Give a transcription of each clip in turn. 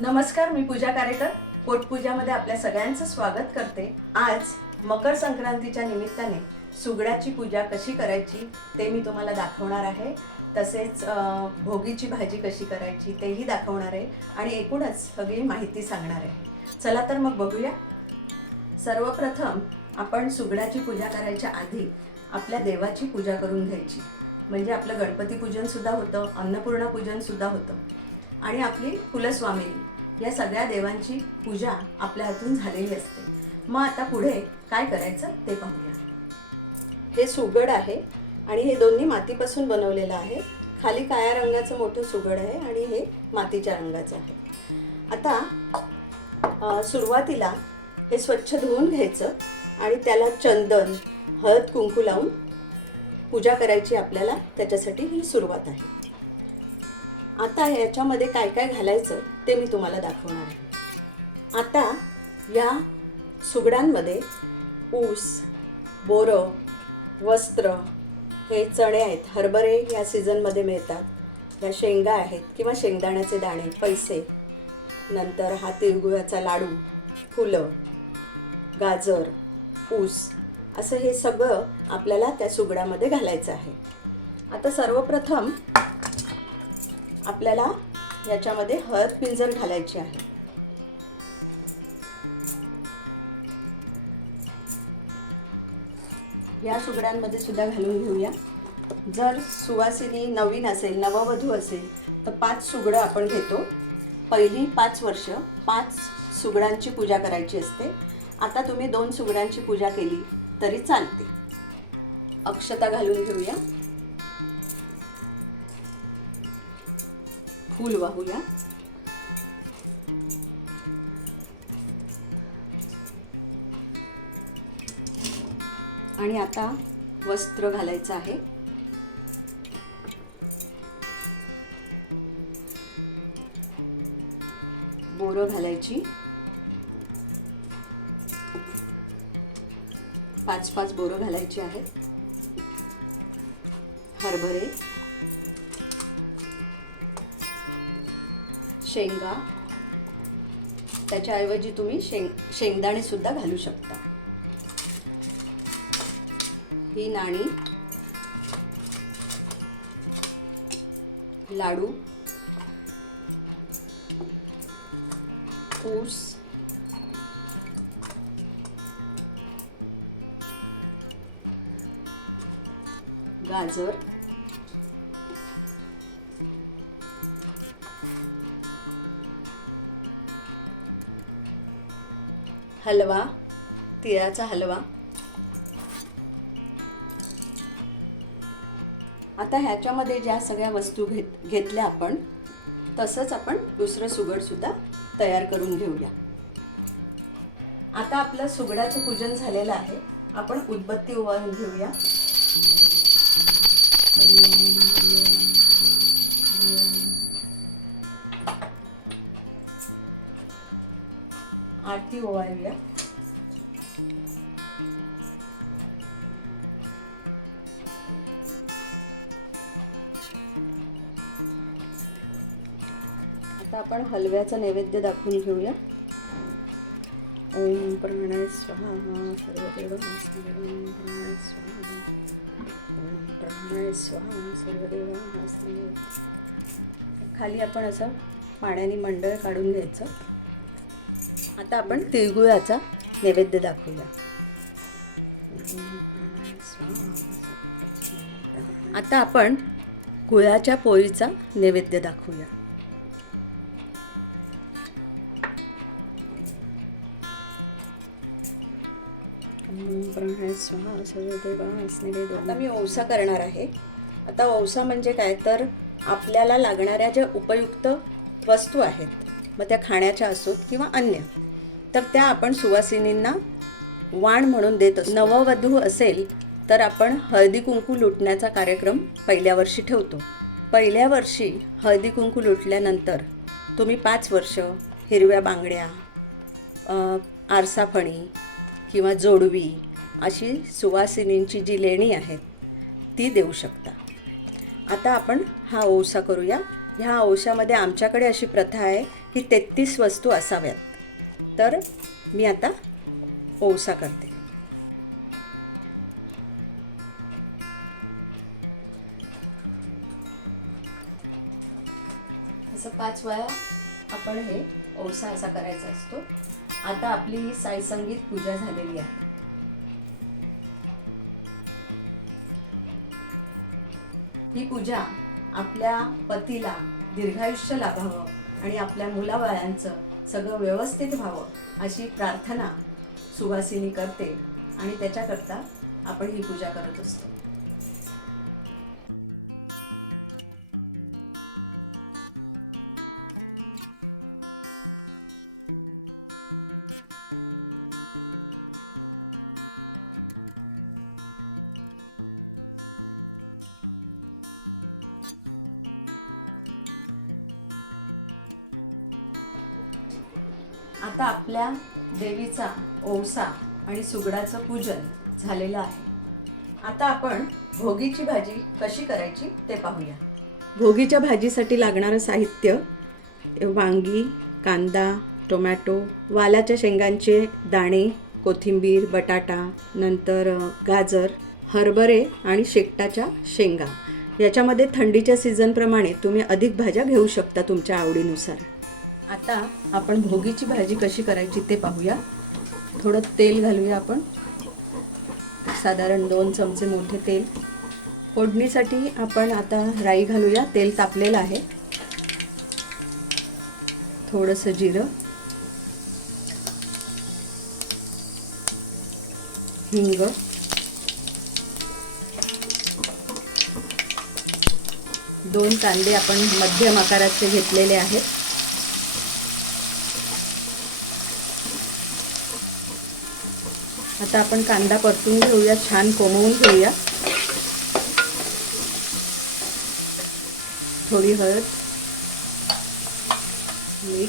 नमस्कार मी पूजा कारेकर. पोटपूजामध्ये आपल्या सगळ्यांचं स्वागत करते. आज मकर संक्रांतीच्या निमित्ताने सुगडाची पूजा कशी करायची ते मी तुम्हाला दाखवणार आहे. तसेच भोगीची भाजी कशी करायची तेही दाखवणार आहे. आणि एकूणच सगळी माहिती सांगणार आहे. चला तर मग बघूया. सर्वप्रथम आपण सुगडाची पूजा करायच्या आधी आपल्या देवाची पूजा करून घ्यायची. म्हणजे आपलं गणपती पूजनसुद्धा होतं अन्नपूर्णा पूजन सुद्धा होतं. आणि आपली कुलस्वामिनी. या सगळ्या देवांची पूजा आपल्या हातून झालेली असते. मग आता पुढे काय करायचं ते पाहूया. हे सुगड आहे आणि हे दोन्ही मातीपासून बनवलेलं आहे. खाली काळ्या रंगाचं मोठं सुगड आहे आणि हे मातीच्या रंगाचं आहे. आता सुरुवातीला हे स्वच्छ धुवून घ्यायचं आणि त्याला चंदन हळद कुंकू लावून पूजा करायची आपल्याला त्याच्यासाठी ही सुरुवात आहे. आता याच्यामध्ये काय काय घालायचं ते मी तुम्हाला दाखवणार आहे. आता या सुगडांमध्ये ऊस बोरं वस्त्र हे चणे आहेत. हरभरे या सीझनमध्ये मिळतात. या शेंगा आहेत किंवा शेंगदाण्याचे दाणे पैसे. नंतर हा तिळगुळाचा लाडू फुलं गाजर ऊस असं हे सगळं आपल्याला त्या सुगडामध्ये घालायचं आहे. आता सर्वप्रथम आपल्याला याच्यामध्ये हळद पिंजर घालायची आहे. या सुगड्यांमध्ये सुद्धा घालून घेऊया. जर सुवासिनी नवीन असेल नववधू असेल तर पाच सुगडं आपण घेतो. पहिली पाच वर्ष पाच सुगडांची पूजा करायची असते. आता तुम्ही दोन सुगडांची पूजा केली तरी चालते. अक्षता घालून घेऊया. फूल वाहूया. आणि आता वस्त्र घालायचं आहे. बोरं घालायची. पाच पाच बोरं घालायची आहेत. हरभरे. शेंगा. त्याच्याऐवजी तुम्ही शेंग शेंगदाणे सुद्धा घालू शकता. ही नाणी. लाडू. ऊस. गाजर. हलवा तिळाचा हलवा. आता ह्याच्यामध्ये ज्या सगळ्या वस्तू घेत घेतल्या आपण तसंच आपण दुसरं सुगडसुद्धा तयार करून घेऊया. आता आपलं सुगडाचं पूजन झालेलं आहे. आपण उदबत्ती उभारून घेऊया. आरती ओवाळूया. आता आपण हलव्याचा नैवेद्य दाखवून घेऊया. ओम प्राणाय स्वाहा सर्वदेव ओम प्राणाय स्वाहा. ओम प्राणाय स्वाहा सर्वदेव खाली आपण असं पाण्याने मंडळ काढून घ्यायचं. आता आपण तिळगुळाचा नैवेद्य दाखवूया. आता आपण गुळाच्या पोळीचा नैवेद्य दाखवूया. आता मी औसा करणार आहे. आता औसा म्हणजे काय? तर आपल्याला लागणाऱ्या ज्या उपयुक्त वस्तू आहेत मग त्या खाण्याच्या असोत किंवा अन्य. तर त्या आपण सुवासिनींना वाण म्हणून देत असतो. नववधू असेल तर आपण हळदी कुंकू लुटण्याचा कार्यक्रम पहिल्या वर्षी ठेवतो. पहिल्या वर्षी हळदी कुंकू लुटल्यानंतर तुम्ही पाच वर्ष हिरव्या बांगड्या आरसाफणी किंवा जोडवी अशी सुवासिनींची जी लेणी आहेत ती देऊ शकता. आता आपण हा ओवसा करूया. ह्या ओवसामध्ये आमच्याकडे अशी प्रथा आहे की तेहतीस वस्तू असाव्यात. तर मी आता ओवसा करते. असं पाच वेळा आपण हे ओवसा असा करायचा असतो. आता आपली ही साईसंगीत पूजा झालेली आहे. ही पूजा आपल्या पतीला दीर्घायुष्य लाभावं आणि आपल्या मुलाबाळांचं सगळं व्यवस्थित व्हावं अशी प्रार्थना सुवासिनी करते आणि त्याच्याकरता आपण ही पूजा करत असतो. आता आपल्या देवीचा ओवसा आणि सुगडाचं पूजन झालेलं आहे. आता आपण भोगीची भाजी कशी करायची ते पाहूया. भोगीच्या भाजीसाठी लागणारं साहित्य वांगी कांदा टोमॅटो वालाच्या शेंगांचे दाणे कोथिंबीर बटाटा नंतर गाजर हरभरे आणि शेकटाच्या शेंगा. याच्यामध्ये थंडीच्या सीझनप्रमाणे तुम्ही अधिक भाज्या घेऊ शकता तुमच्या आवडीनुसार. आता आपण भोगीची भाजी कशी करायची ते पाहूया. थोडं तेल घालूया आपण. साधारण दोन चमचे मोठे तेल. फोडणीसाठी आपण आता राई घालूया. तेल तापलेलं आहे. थोडंसं जिरं. हिंग. दोन कांदे आपण मध्यम आकाराचे घेतलेले आहेत. आता आपण कांदा परतून घेऊया छान कोमवून घेऊया. थोडी हळद मीठ.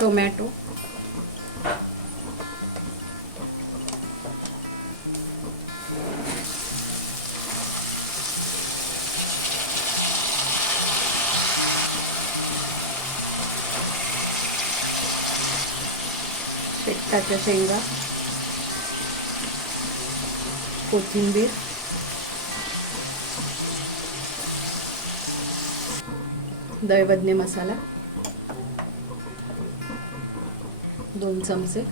टोमॅटो. शेकटाच्या शेंगा कोथिंबीर. दैवज्ञ मसाला. दोन चमचे.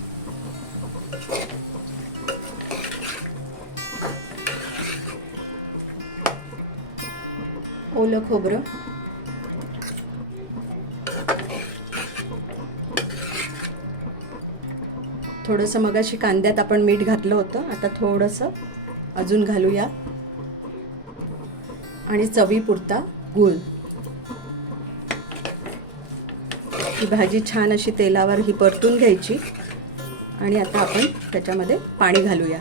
ओलं खोबरं. थोडंसं मगाशी कांद्यात आपण मीठ घातलं होतं. आता थोडंसं अजून घालूया. आणि चवीपुरता गूळ. ही भाजी छान अशी तेलावर ही परतून घ्यायची. आणि आता आपण त्याच्यामध्ये पाणी घालूया.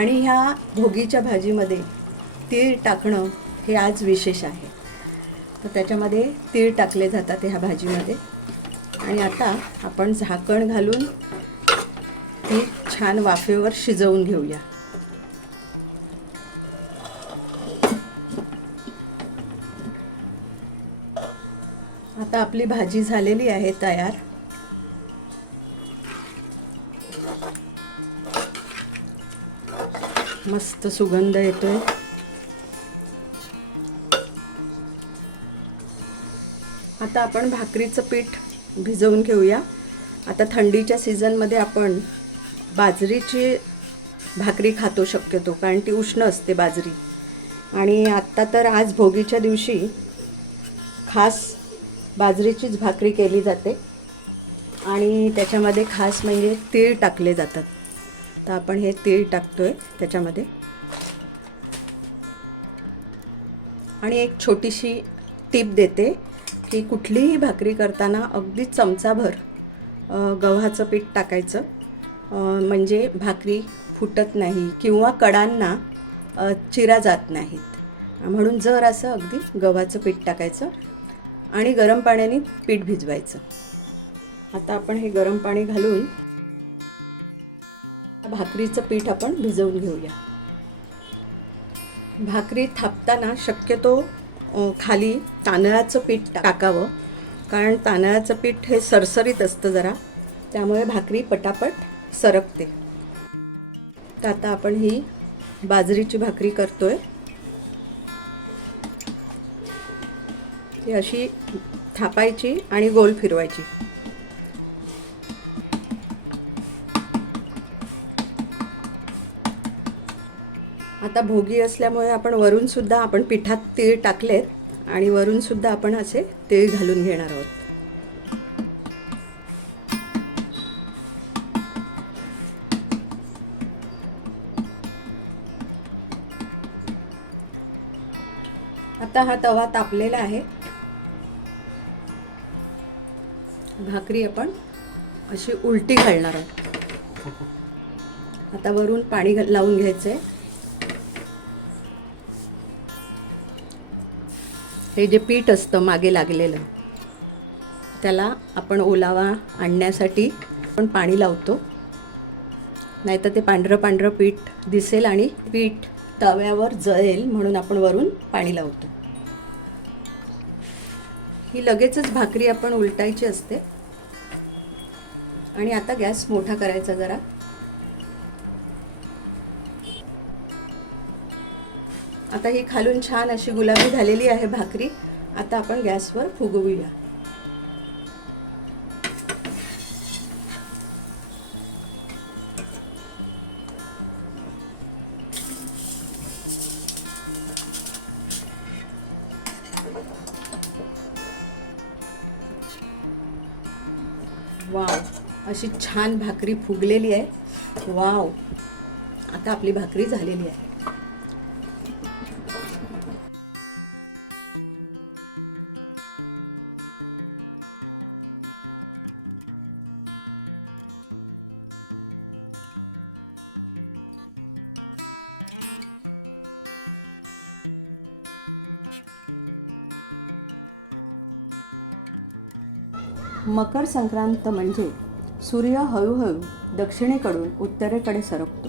आणि ह्या भोगीच्या भाजीमध्ये तीळ टाकणं हे आज विशेष आहे. तर त्याच्यामध्ये तीळ टाकले जातात ह्या भाजीमध्ये. आणि आता आपण झाकण घालून ती छान वाफेवर शिजवून घेऊया. आता आपली भाजी झालेली आहे तयार. मस्त सुगंध येतोय. आता आपण भाकरीचं पीठ भिजवून घेऊया. आता थंडीच्या सीझनमध्ये आपण बाजरीची भाकरी खातो शक्यतो कारण ती उष्ण असते बाजरी. आणि आत्ता तर आज भोगीच्या दिवशी खास बाजरीचीच भाकरी केली जाते. आणि त्याच्यामध्ये खास म्हणजे तीळ टाकले जातात. तर आपण हे तीळ टाकतो आहे त्याच्यामध्ये. आणि एक छोटीशी टीप देते की कुठलीही भाकरी करताना अगदी चमचाभर गव्हाचं पीठ टाकायचं. म्हणजे भाकरी फुटत नाही किंवा कडांना चिरा जात नाहीत. म्हणून जर असं अगदी गव्हाचं पीठ टाकायचं आणि गरम पाण्याने पीठ भिजवायचं. आता आपण हे गरम पाणी घालून भाकरीचं पीठ आपण भिजवून घेऊया. भाकरी थापताना शक्यतो खाली तांदळाचं पीठ टाकावं. कारण तांदळाचं पीठ हे सरसरीत असतं जरा. त्यामुळे भाकरी पटापट सरकते. तर आता आपण ही बाजरीची भाकरी करतो आहे ती अशी थापायची आणि गोल फिरवायची. आता भोगी असल्यामुळे आपण वरून सुद्धा आपण पिठात तीळ टाकलेत आणि वरून सुद्धा आपण असे तीळ घालून घेणार आहोत. आता हा तवा तापलेला आहे. भाकरी आपण अशी उलटी घालणार आहोत. आता वरून पाणी लावून लावून आहे हे जे पीठ असतं मागे लागलेलं त्याला आपण ओलावा आणण्यासाठी आपण पाणी लावतो. नाहीतर ते पांढरं पांढरं पीठ दिसेल आणि पीठ तव्यावर जळेल म्हणून आपण वरून पाणी लावतो. ही लगेचच भाकरी आपण उलटायची असते. आणि आता गॅस मोठा करायचा जरा. आता ही खालून छान अशी गुलाबी झालेली आहे भाकरी. आता आपण गॅसवर फुगवूया. वाव अशी छान भाकरी फुगलेली आहे. वाव आता आपली भाकरी झालेली आहे. मकर संक्रांत म्हणजे सूर्य हळूहळू दक्षिणेकडून उत्तरेकडे सरकतो.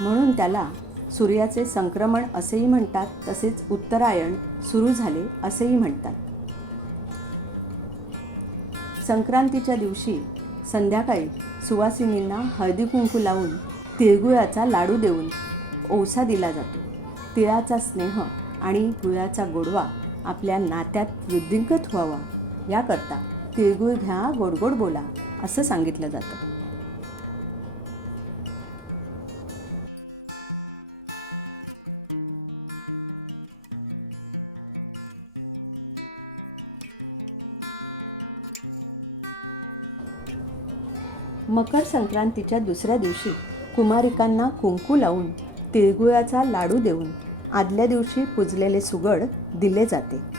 म्हणून त्याला सूर्याचे संक्रमण असेही म्हणतात तसेच उत्तरायण सुरू झाले असेही म्हणतात. संक्रांतीच्या दिवशी संध्याकाळी सुवासिनींना हळदी कुंकू लावून तिळगुळाचा लाडू देऊन ओसा दिला जातो. तिळाचा स्नेह आणि गुळाचा गोडवा आपल्या नात्यात वृद्धिंगत व्हावा याकरता तिळगुळ घ्या गोडगोड बोला असं सांगितलं जातं. मकर संक्रांतीच्या दुसऱ्या दिवशी कुमारिकांना कुंकू लावून तिळगुळाचा लाडू देऊन आदल्या दिवशी पुजलेले सुगड दिले जाते.